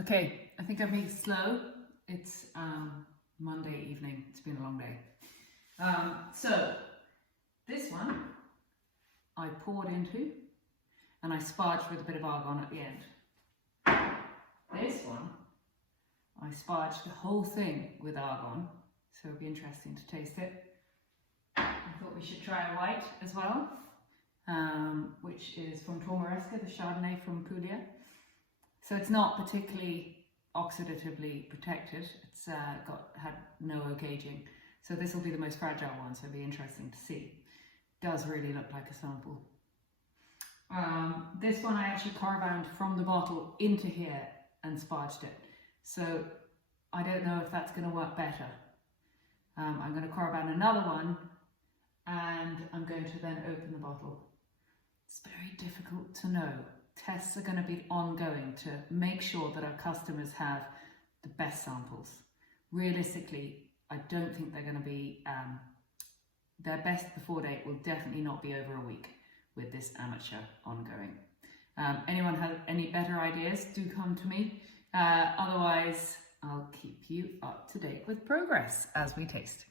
Okay, I think I'm being slow. It's Monday evening. It's been a long day. So this one I poured into and I sparged with a bit of argon at the end. This one I sparged the whole thing with argon, so it'll be interesting to taste it. I thought we should try a white as well, which is from Tormoresca, the Chardonnay from Puglia. So it's not particularly oxidatively protected. It's had no oak aging. So this will be the most fragile one, so it'll be interesting to see. Does really look like a sample. This one I actually caravaned from the bottle into here and sparged it. So I don't know if that's going to work better. I'm going to caravan another one and I'm going to then open the bottle. It's very difficult to know. Tests are going to be ongoing to make sure that our customers have the best samples. Realistically, I don't think they're going to be, their best before date will definitely not be over a week with this amateur ongoing. Anyone has any better ideas, do come to me. Otherwise, I'll keep you up to date with progress as we taste.